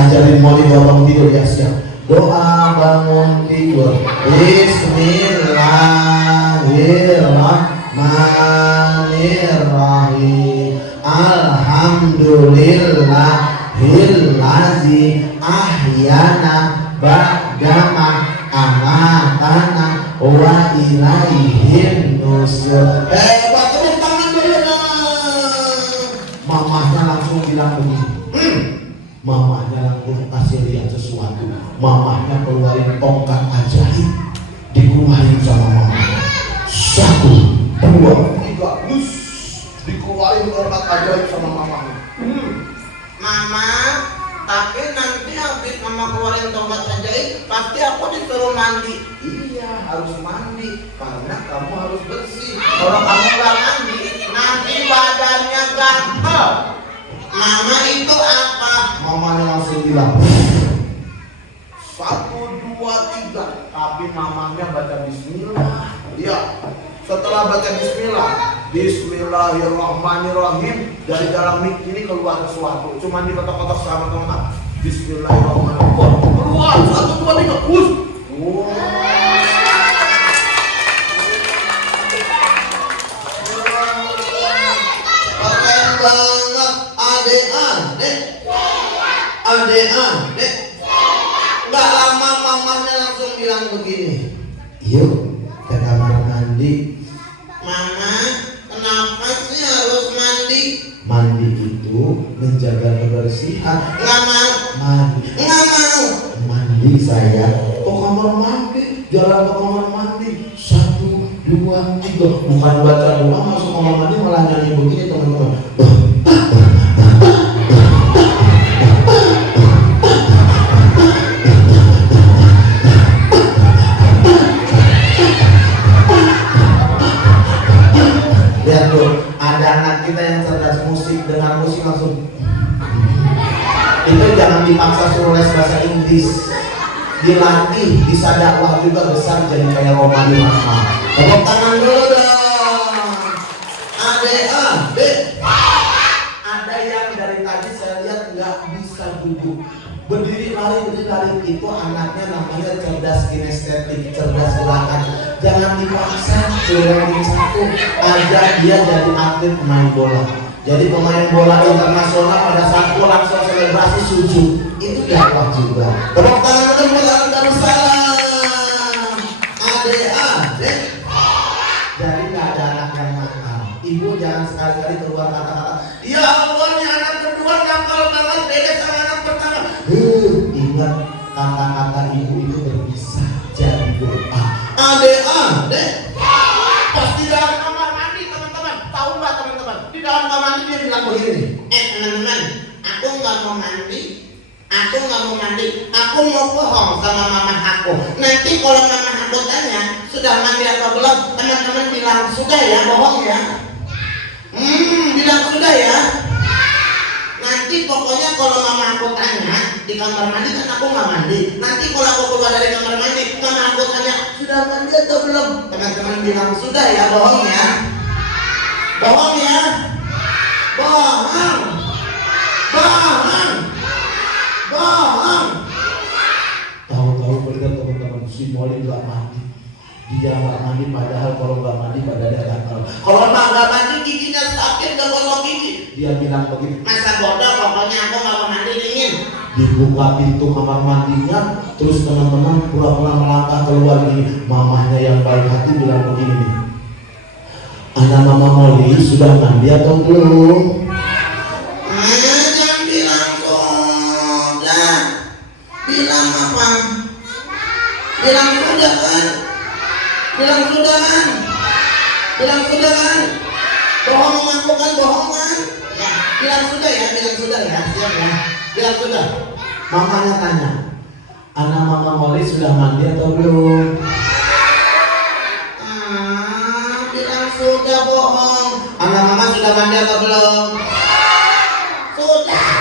Ajarin Molly bangun tidur ya, siap. Doa bangun tidur. Bismillahirrahmanirrahim. Alhamdulillahillazi ahyana ba'dama amatana wa ilaihin nusur. Hebat, tepuk tangan dulu dong. Mamahnya langsung bilang begini. Mamahnya langsung kasih lihat sesuatu. Mamahnya keluarin tongkat ajaib, dikeluarin sama mamahnya. 1, 2, 3, bus, dikeluarin tongkat ajaib sama mamahnya. Mama, tapi nanti habis mama keluarin tongkat ajaib, pasti aku disuruh mandi. Iya, harus mandi karena kamu harus bersih. Kalau kamu gak mandi, nanti badannya gatel. Mama itu apa? Mamanya langsung bilang 1, 2, 3. Tapi mamanya baca bismillah. iya. Setelah baca bismillah, Bismillahirrahmanirrahim, dari dalam mic ini keluar sesuatu. Cuman dikotak-kotak sama teman. Bismillahirrahmanirrahim. Keluar 1, 2, 3, push. Wow. Keren banget, adik-adik. Adik-adik. Gak lama mamanya langsung bilang begini. Yuk ke kamar mandi. Mama, kenapa sih harus mandi? Mandi itu menjaga kebersihan. Nggak mau. Mandi. Nggak mau. Mandi sayang. Ke kamar mandi. Jalan ke kamar mandi. 1, 2, 3. Bukan baca doa masuk kamar mandi malah nyanyi begini teman-teman. Lihat tuh, ada anak kita yang cerdas musik, dengar musik langsung. Itu jangan dipaksa suruh les bahasa Inggris, dilatih, bisa dakwah juga besar jadi kayak Roma di Mama. Tepuk tangan dulu dong. Adik. Ada yang dari tadi saya lihat nggak bisa duduk, berdiri lari itu anaknya namanya cerdas kinestetik, cerdas gerakan. Jangan dipaksa, suruh satu, ajak dia jadi atlet pemain bola. Jadi pemain bola internasional pada saat pulang langsung selebrasi sujud, itu dakwah juga. Tepuk tangan dulu buat Darussalam. Adik. Dari nggak ada anak yang nakal. Ibu jangan sekali-kali keluar kata-kata, ya Allah ini anak kedua nakal banget beda sama anak pertama. Ingat kata-kata ibu itu berbisa jadi doa. Adik. Pas di dalam kamar mandi teman-teman, tahu nggak teman-teman? Di dalam kamar mandi dia bilang begini. Teman-teman, aku nggak mau mandi. Aku mau bohong sama mama aku. Nanti kalau mama aku tanya sudah mandi atau belum, teman-teman bilang sudah ya, bohong ya. Bilang sudah ya. Nanti pokoknya kalau mama aku tanya di kamar mandi kan aku nggak mandi. Nanti kalau aku keluar dari kamar mandi, mama aku tanya sudah mandi atau belum, teman-teman bilang sudah ya, bohong ya. Bohong ya. Bohong. Tahu-tahu benar teman-teman, si Molly nggak mandi. Dia nggak mandi padahal kalau nggak mandi badannya gatal. Kalau nggak mandi giginya sakit, nggak gosok gigi. Dia bilang begini. Masa bodoh, pokoknya aku nggak mau mandi dingin. Dibuka pintu kamar mandinya, terus teman-teman pura-pura melangkah keluar gini. Mamanya yang baik hati bilang begini nih. Anak mama Molly sudah mandi atau belum? Jangan bilang sudah. Bilang apa? Bilang sudah kan? Bohong aku kan, bohong kan? Ya, bilang sudah ya, siap ya. Bilang sudah. Mamanya tanya, anak mama Molly sudah mandi atau belum? Bilang sudah, bohong. Anak mama sudah mandi atau belum? Sudah.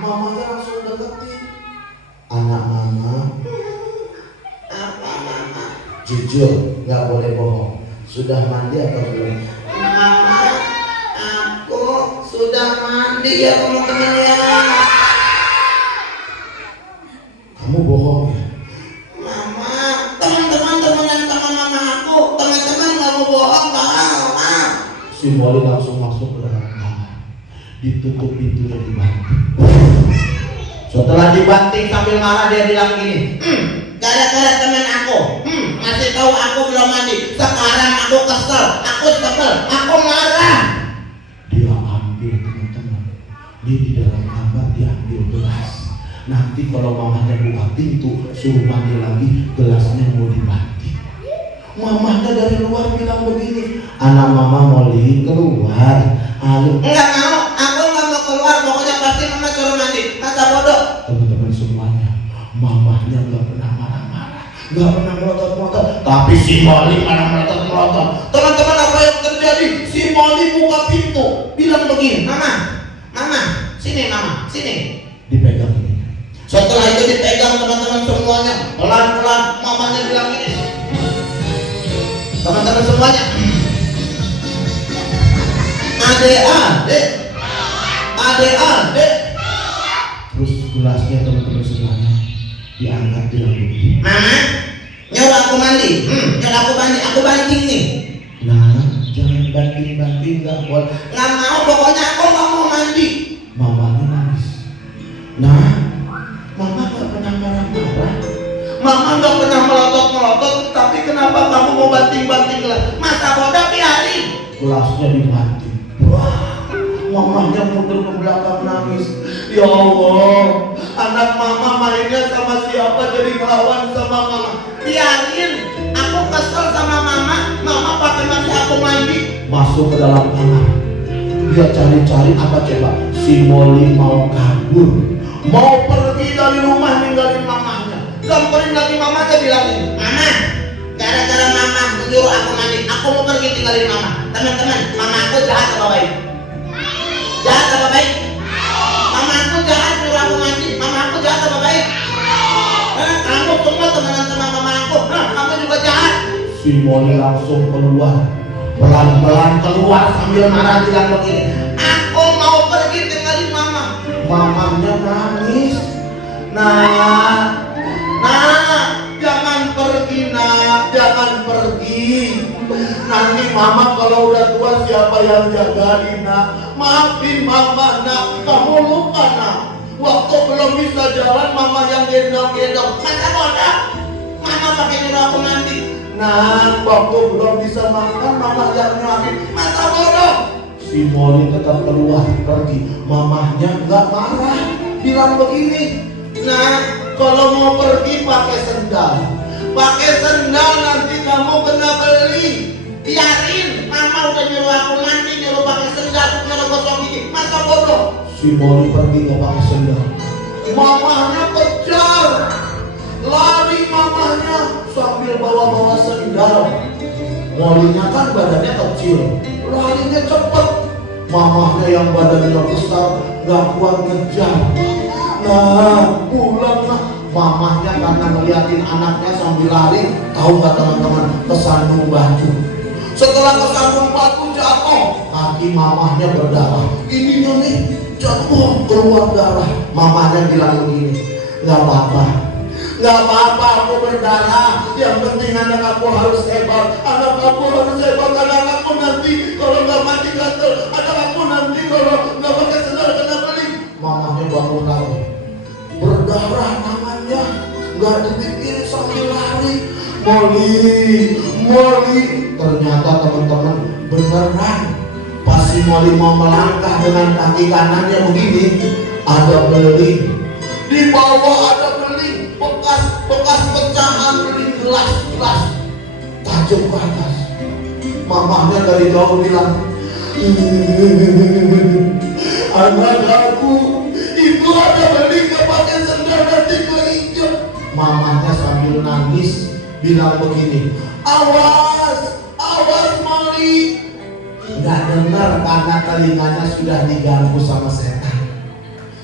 Mamanya langsung deketin. Anak mama, Apa mama? jujur, nggak boleh bohong. Sudah mandi atau belum? Mama, aku mandi ya teman-teman ya. Kamu bohong ya? Mama, teman-teman temenan sama mama aku. Teman-teman nggak mau bohong tahu. Si Molly langsung masuk ke dalam kamar. Ditutup pintunya dibanting. Setelah dibanting sambil marah dia bilang gini, Gara-gara teman aku, ngasih tahu aku belum mandi. Sekarang aku kesel, aku sebel, aku marah. dia ambil teman-teman. Dia di dalam kamar dia ambil gelas. Nanti kalau mamanya buka pintu suruh mandi lagi, gelasnya mau dibanting. Mamanya dari luar bilang begini, anak mama Molly keluar. Ayo. Enggak mau, aku nggak mau keluar. Pokoknya pasti mama suruh mandi. Masa bodoh. Teman-teman semuanya, mamanya nggak pernah marah-marah, nggak pernah melotot-melotot, tapi si Molly malah melotot-melotot. Teman-teman, apa yang terjadi? Si Molly buka pintu, bilang begini, Mama, sini Mama, sini. Dipegang ini. Setelah itu dipegang teman-teman semuanya, pelan-pelan mamanya bilang gini. Teman-teman semuanya, adek. Terus gelasnya teman-teman semuanya diangkat bilang begini. Mama, nyuruh aku mandi, aku banting nih. Nah, jangan banting-banting, nggak boleh. Nggak mau, pokoknya aku nggak mau mandi. Mamanya nangis. Nah, mama nggak pernah marah-marah. Mama nggak pernah melotot-melotot, tapi kenapa kamu mau banting-banting gelas? Masa bodoh, biarin. Gelasnya dibanting. Wah, mamanya mundur ke belakang nangis. Ya Allah, anak mama mainnya sama siapa jadi ngelawan sama mama. Biarin, aku kesel sama mama pakai masa aku mandi. Masuk ke dalam kamar. Dia cari-cari apa coba? Si Molly mau kabur, mau pergi dari rumah ninggalin mamanya. Samperin lagi mamanya bilangin, Mama, gara-gara mama menyuruh aku mandi, aku mau pergi tinggalin mama. Teman-teman, mama aku jahat apa baik? Jahat apa baik? Mama aku jahat nyuruh aku mandi, mama aku jahat apa baik? Kamu semua temenan sama mama aku, kamu juga jahat. Si Molly langsung keluar, pelan-pelan keluar sambil marah bilang begini, Aku mau pergi tinggalin mama. mamanya nangis. Jangan pergi nak, jangan pergi. Nanti mama kalau udah tua siapa yang jagain nak? Maafin mama nak, kamu lupa nak. Waktu belum bisa jalan mama yang gendong-gendong. Masa bodoh, mama pakai nyuruh aku mandi. Nah, waktu belum bisa makan mama yang nyuapin. Masa bodoh. Si Molly tetap keluar pergi. Mamahnya nggak marah, bilang begini, Nah, kalau mau pergi pakai sendal. Pakai sendal nanti kamu kena beli. Biarin, mama udah nyuruh aku mandi, nyuruh pakai sendal, nyuruh gosok gigi. Masa bodoh. si Molly pergi nggak pakai sendal. Mamanya kejar. Lari mamanya Sambil bawa-bawa sendal. Molly-nya kan badannya kecil, larinya cepet. Mamahnya yang badannya besar nggak kuat ngejar. Nah, pulang nak. Mamahnya karena ngeliatin anaknya sambil lari, tahu nggak teman-teman, kesandung batu. Setelah kesandung batu jatuh, kaki mamahnya berdarah. Ininya nih jatuh keluar darah. Mamahnya bilang begini, nggak apa-apa, nggak apa-apa aku berdarah. Yang penting anak aku harus hebat. Anak aku harus hebat. Anak aku nanti kalau nggak mati gatel. Anak aku nanti kalau nggak pakai sendal kena beling. Mamahnya baru tahu berdarah tangannya, nggak dipikirin sambil lari. Molly. Ternyata teman-teman beneran. Pas si Molly mau melangkah dengan kaki kanannya begini, ada beling. Di bawah ada beling, bekas pecahan beling gelas tajam ke atas. Mamahnya dari jauh bilang, anak aku itu ada beling gak pakai sendal nanti keinjek. Mamahnya sambil nangis bilang begini, awas Molly. Gak dengar karena telinganya sudah diganggu sama setan.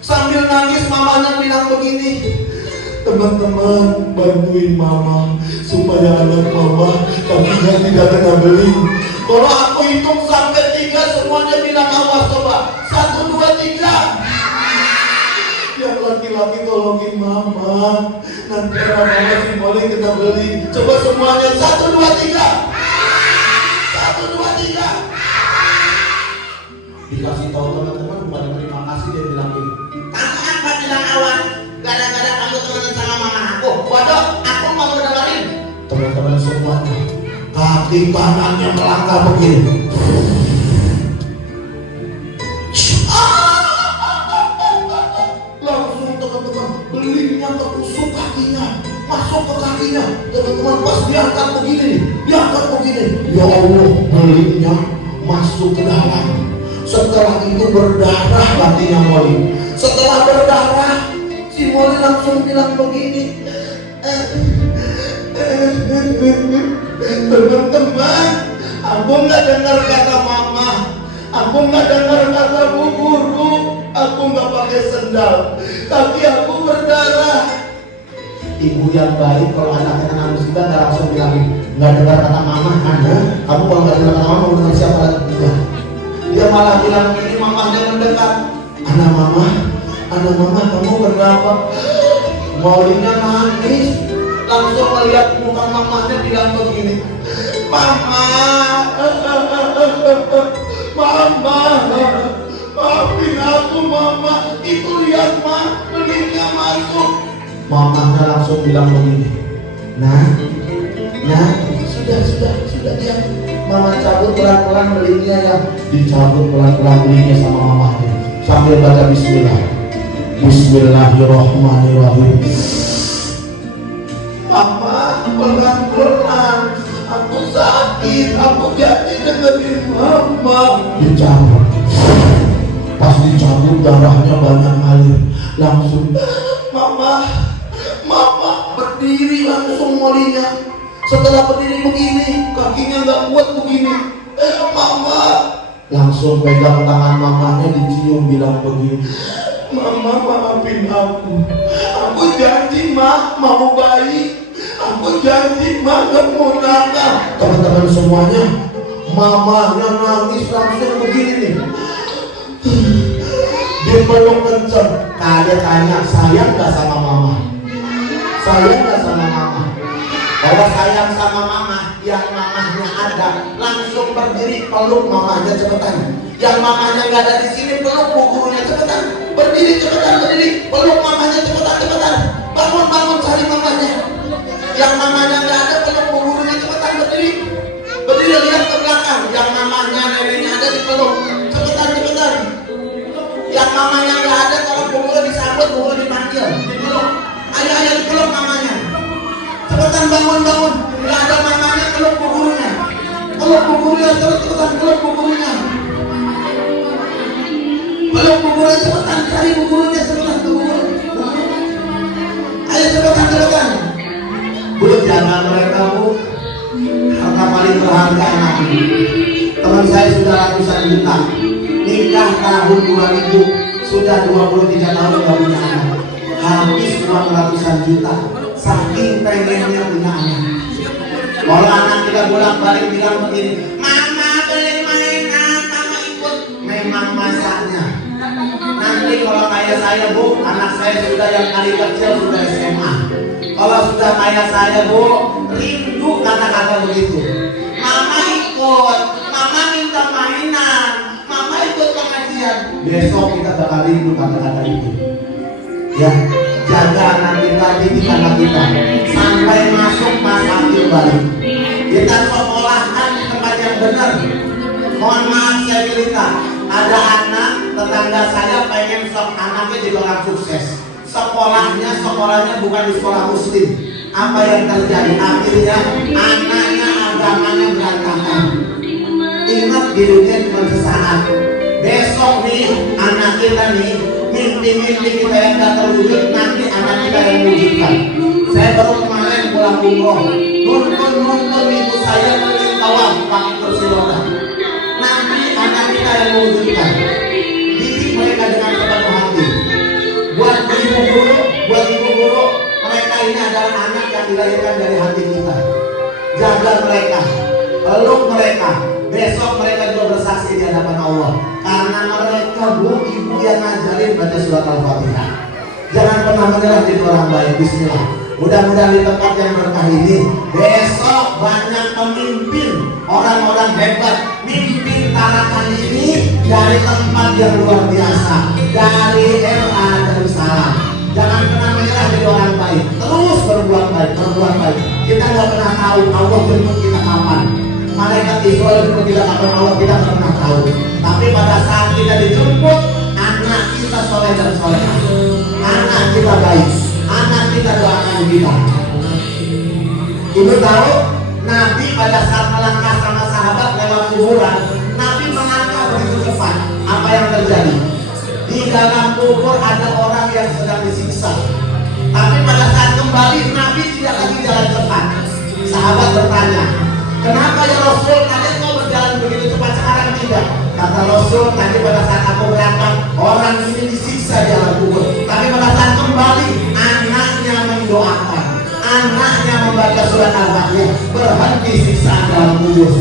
Sambil nangis mamanya bilang begini, teman-teman bantuin mama supaya anak mama kakinya tidak kena beling. Kalau aku hitung sampai 3 semuanya bilang awas coba. 1, 2, 3. laki-laki tolongin mama. Nanti mama si Molly kita beli. Coba semuanya 1, 2, 3. 1, 2, 3. Dikasih tahu teman-teman bukan terima kasih, dia bilang gini, Kamu apa bilang awan? Gara-gara kamu temenan sama mama aku. Bodoh, aku mau dengerin. teman-teman semuanya kaki kanannya melangkah begini. Langsung teman-teman belingnya ketusuk kakinya, masuk ke kakinya. Teman-teman pas diangkat begini, diangkat begini. Ya Allah, belingnya masuk ke dalam. Setelah itu berdarah kakinya Molly. Setelah berdarah, si Molly langsung bilang begini, teman-teman, aku nggak dengar kata mama, aku nggak dengar kata guru, aku nggak pakai sendal, kaki aku berdarah. Ibu yang baik kalau anaknya kena musibah nggak langsung bilang nggak dengar kata mama, kamu kalau nggak dengar kata mama mau dengar siapa lagi? Enggak. Dia malah bilang ini, mamanya mendekat, anak mama kamu kenapa? Maulinya nangis, langsung melihat muka mamanya bilang begini, mama, maafin aku mama, itu lihat ma, belingnya masuk. Mamanya langsung bilang begini, nah, sudah dia. Mama cabut pelan-pelan belingnya, ya dicabut pelan-pelan belingnya sama mamanya sambil baca bismillah. Bismillahirrahmanirrahim. Mama, pelan-pelan, aku sakit, aku jadi dengerin mama. Dicabut, pas dicabut darahnya banyak ngalir. Langsung mama berdiri langsung Mollynya. Setelah berdiri begini, kakinya nggak kuat begini. Mama langsung pegang tangan mamanya, dicium, bilang begini, mama maafin aku. Aku janji ma mau baik. Aku janji ma gak mau nakal. Teman-teman semuanya, mamanya nangis langsung begini nih. Dia peluk kenceng. Dia tanya, sayang gak sama mama? Sayang gak sama mama? Kalau sayang sama mama, yang mamanya ada, langsung berdiri peluk mamanya cepetan. Yang mamanya nggak ada di sini, peluk gurunya cepetan. Berdiri cepetan, berdiri, peluk mamanya cepetan. Bangun cari mamanya. Yang mamanya nggak ada, peluk gurunya cepetan, berdiri lihat ke belakang. Yang mamanya neneknya ada, dipeluk cepetan. Yang mamanya nggak ada, kalau gurunya disambut, gurunya dipanggil, dipeluk. Ayo dipeluk mamanya. Cepetan bangun, nggak ada mamanya, peluk gurunya cepetan, peluk gurunya cepetan, cari gurunya cepetan, ayo cepetan. Bu, jangan mereka bu, harta paling berharga anak ini. Teman saya sudah ratusan juta, nikah tahun 2000, sudah 23 tahun nggak punya anak, habis uang ratusan juta. Saking pengennya punya anak. Kalau anak kita bolak-balik bilang begini, mama beli mainan, mama ikut. Memang masanya. Nanti kalau kayak saya bu, anak saya sudah yang kali kecil sudah SMA. Kalau sudah kayak saya bu, rindu kata-kata begitu. Mama ikut, mama minta mainan, mama ikut pengajian. Besok kita bakal rindu kata-kata itu. Ya. Jaga anak kita, didik anak kita sampai masuk masa akhir balik. Kita sekolahkan di tempat yang benar. Mohon maaf saya cerita, ada anak tetangga saya pengen anaknya jadi orang sukses. Sekolahnya bukan di sekolah muslim. Apa yang terjadi? Akhirnya anaknya agamanya berantakan. Ingat hidupnya cuma sesaat. Besok nih anak kita nih mimpi kita yang gak terwujud, nanti anak kita yang wujudkan. Saya baru kemarin pulang umroh, nonton ibu saya keliling tawaf pakai kursi roda. Nanti anak kita yang mewujudkan. Didik mereka dengan sepenuh hati. Buat ibu guru, mereka ini adalah anak yang dilahirkan dari hati kita. Jaga mereka, peluk mereka. Besok mereka juga bersaksi di hadapan Allah. Karena mereka bu, ibu yang ngajarin baca surat Al-Fatihah. Jangan pernah menyerah jadi orang baik. Bismillah. Mudah-mudahan di tempat yang berkah ini besok banyak pemimpin, orang-orang hebat mimpin Tarakan ini dari tempat yang luar biasa, dari LA Darussalam. Jangan pernah menyerah jadi orang baik. Terus berbuat baik, berbuat baik. Kita nggak pernah tahu Allah jemput kita kapan. Malaikat Israel jemput kita kapan, Allah kita nggak pernah tahu. Tapi pada saat kita dijemput, anak kita soleh dan solehah, anak kita baik, anak kita doakan kita. Ibu tahu, Nabi pada saat melangkah sama sahabat lewat kuburan, Nabi melangkah begitu cepat. Apa yang terjadi? Di dalam kubur ada orang yang sedang disiksa. Tapi pada saat kembali, Nabi tidak lagi jalan cepat. Sahabat bertanya, kenapa ya Rasul? Tadi kau berjalan begitu cepat, sekarang tidak. Kata Rasul, tadi pada saat aku berangkat, orang ini disiksa di dalam kubur. Tapi pada saat kembali, anaknya mendoakan, anaknya membaca surat Al-Fatihah, berhenti siksaan dalam kubur.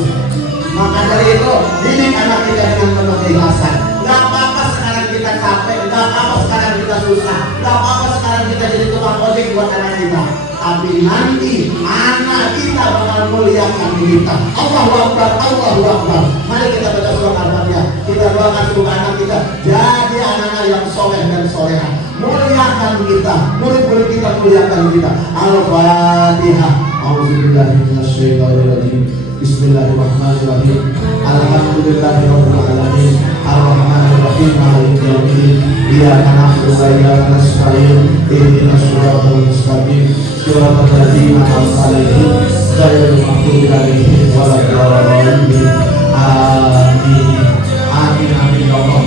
Maka dari itu, didik anak kita dengan penuh keikhlasan. Gak apa-apa sekarang kita capek, gak apa-apa sekarang kita susah, gak apa-apa sekarang kita jadi tukang ojek buat anak kita. Tapi nanti anak kita bakal muliakan kita. Allahu Akbar, Allahu Akbar. Mari kita baca surat Al-Fatihah. Kita doakan semoga anak kita jadi anak-anak yang soleh dan solehah. Muliakan kita, murid-murid kita muliakan kita. Al-Fatihah. A'udzubillahi minasyaitonirrajim. Bismillahirrahmanirrahim. Alhamdulillahirabbil alamin. Arrahmanirrahim. Maliki yaumiddin. Iyyaka na'budu wa iyyaka nasta'in. Ihdinas siratal mustaqim. Siratal ladzina an'amta 'alaihim ghairil maghdubi 'alaihim waladdallin. Amin. Amin amin ya Allah.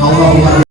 Allahumma